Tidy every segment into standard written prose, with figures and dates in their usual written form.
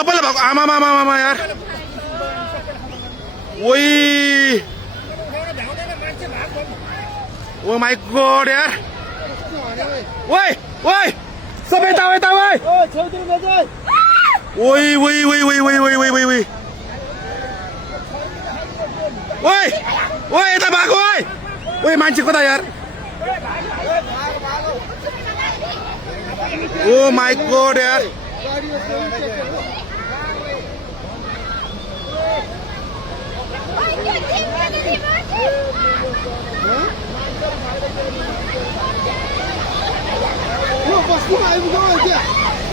सबैलाई भएको आमा यार ओइ ओ माई गॉड यार ओइ ओइ सबै यता ओइ ओइ ओइ ओइ ओइ ओइ ओइ ओइ ओइ ओइ ओइ ओइ यता भएको ओइ ओइ मान्छे कता यार ओ माई गॉड यार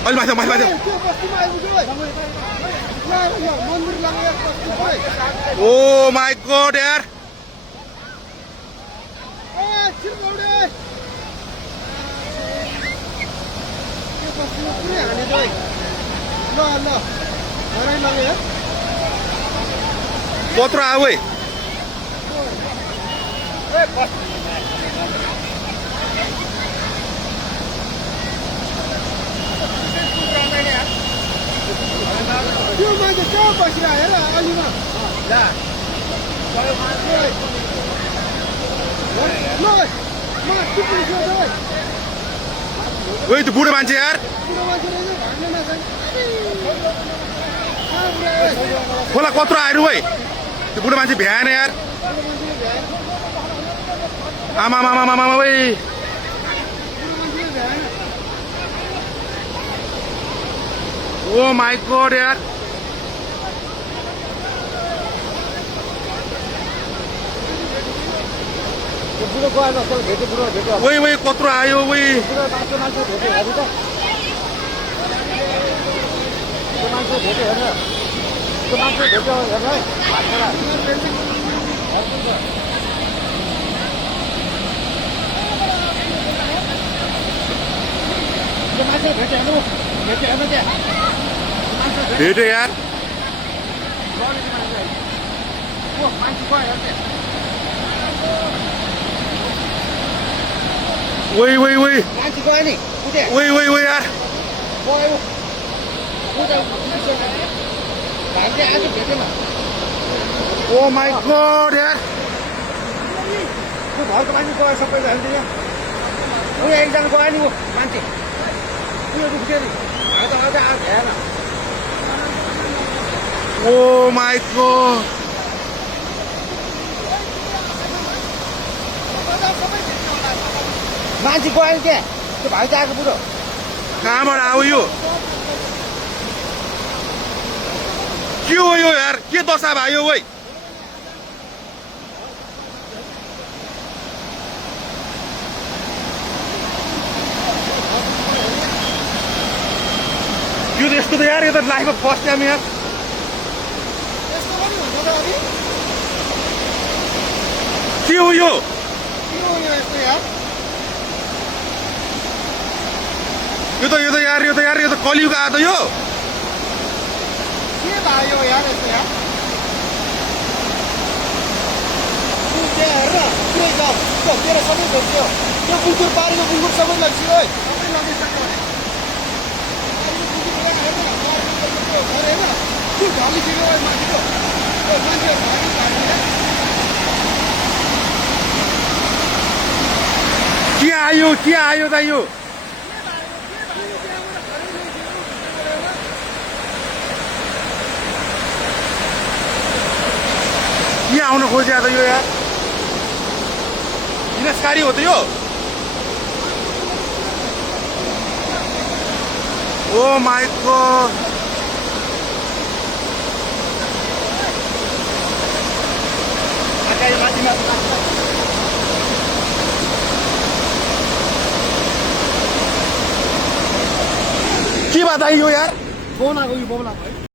अलि माथि माथि माथि ओ माई गॉड यार कत्रो आऊ है त्यो मान्छे कहाँ बसिरह्यो हेर अलिमा ओइ त्यो बुढो मान्छे यार खोला कत्रो आएर है त्यो बुढो मान्छे भ्याएन यार आमा मामा मामा ओइ ओ माई गॉड यार ओइ ओइ कत्रो आयो ओइ भेट्यो यार ओइ ओइ ओइ ओइ ओइ ओइ यार ओ माई गॉड यार घरको मान्छे गयो सबै जान्छ यहाँ एकजना गयो नि ऊ मान्छे उयो दुख्यो नि आज हेर ओ माई गॉड मान्छे गयो नि क्या त्यो भाइ त आएको बुढो कहाँबाट आऊ यो के हो यो यार के दशा भयो ओइ यो त यस्तो त यार यो त लाइफमा फर्स्ट टाइम यार के हो यो यो त कलियुग आयो त यो के भयो यार यस्तो यार हेर पुरै जाऊ तेरो सबै घोच्यो त्यो बुकुर पारेको बुकुर सबै लग्यो है सबै लगिसक्यो त्यो ढलिसक्यो माथिको मान्छे के आयो त यो के आउन खोज्या त यो यार विनाशकारी हो त यो ओ माई गॉड के बात आयो यार फोन आएको यो बोला